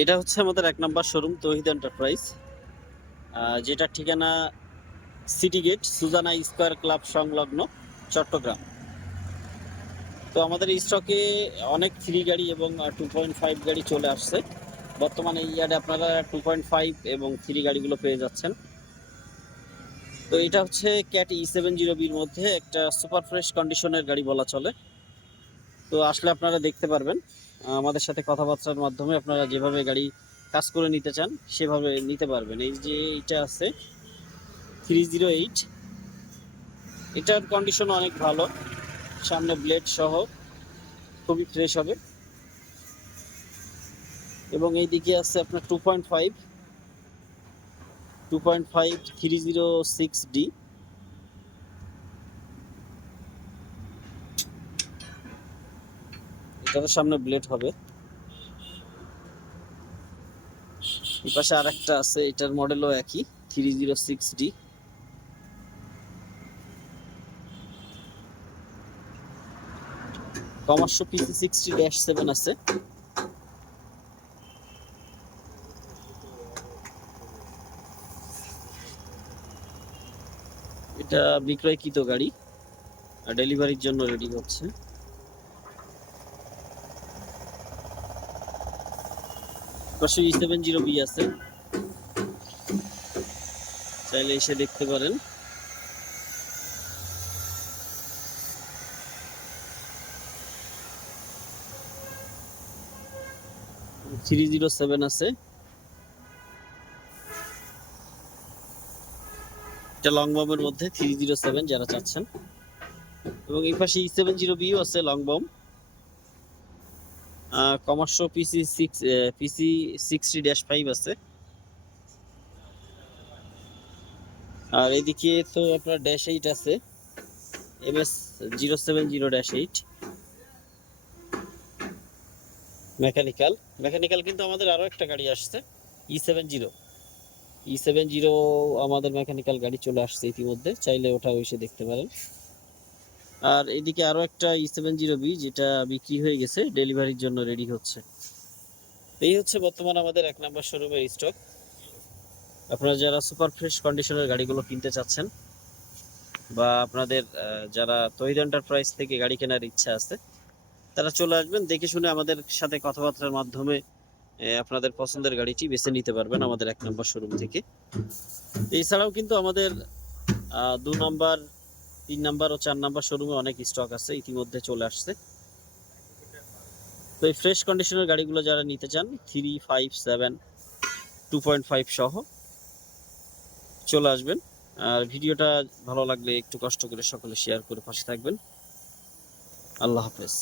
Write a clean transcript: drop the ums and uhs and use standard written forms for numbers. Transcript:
এটা হচ্ছে আমাদের ১ নাম্বার শোরুম তৌহিদ এন্টারপ্রাইজ, যেটার ঠিকানা city gate Sujana square club সংলগ্ন চট্টগ্রাম। তো আমাদের এই স্টকে অনেক 3 গাড়ি এবং 2.5 গাড়ি চলে আসছে। বর্তমানে এই ইয়ার্ডে আপনারা 2.5 এবং 3 গাড়িগুলো পেয়ে যাচ্ছেন। তো এটা হচ্ছে ক্যাট E70B'র মধ্যে একটা সুপার ফ্রেশ কন্ডিশনের গাড়ি বলা চলে। তো আসলে আপনারা দেখতে পারবেন, আমাদের সাথে কথাবার্তার মাধ্যমে আপনারা যেভাবে গাড়ি কাজ করে নিতে চান সেভাবে নিতে পারবেন। এই যে এটা আছে 308, এটার কন্ডিশন অনেক ভালো, সামনে ব্লেড সহ খুবই ফ্রেশ হবে। এবং এই দিকে আছে আপনার 2.5 306D, এটার সামনে ব্লেড হবে। এই পাশে আরেকটা আছে, এটার মডেলও একই 306D। কমার্শো PC60-7 আছে। এটা বিক্রয়কৃত গাড়ি, ডেলিভারির জন্য রেডি হচ্ছে। পাশে E70B আছে, চাইলে এসে দেখতে পারেন। E3007 আছে, এটা লং বমের মধ্যে 307 যারা চাচ্ছেন। এবং এই পাশে E70Bও আছে লং বম। কমার্শো PC60-5 আছে। আর এদিকে তো আপনার -8 আছে, MS070-8 মেকানিক্যাল। কিন্তু আমাদের আরো একটা গাড়ি আসছে E70 আমাদের মেকানিক্যাল গাড়ি চলে আসছে ইতিমধ্যে, চাইলে ওটাও এসে দেখতে পারেন। আর এদিকে আরো একটা E70B যেটা বিক্রি হয়ে গেছে, ডেলিভারির জন্য রেডি হচ্ছে। এই হচ্ছে বর্তমান আমাদের 1 নাম্বার শোরুমের স্টক। আপনারা যারা সুপার ফ্রেশ কন্ডিশনের গাড়িগুলো কিনতে চাচ্ছেন বা আপনাদের যারা তৌহিদ এন্টারপ্রাইজ থেকে গাড়ি কেনার ইচ্ছা আছে, তারা চলে আসবেন, দেখে শুনে আমাদের সাথে কথাবার্তার মাধ্যমে আপনাদের পছন্দের গাড়িটি বেছে নিতে পারবেন আমাদের 1 নম্বর শোরুম থেকে। এছাড়াও কিন্তু আমাদের 2 নাম্বার, 3 নাম্বার ও 4 নাম্বার শোরুমে অনেক স্টক আছে, ইতিমধ্যে চলে আসছে। তো এই ফ্রেশ কন্ডিশনের গাড়িগুলো যারা নিতে চান 3, 5, 7, 2.5 সহ চলে আসবেন। আর ভিডিওটা ভালো লাগলে একটু কষ্ট করে সকলে শেয়ার করে পাশে থাকবেন। আল্লাহ হাফেজ।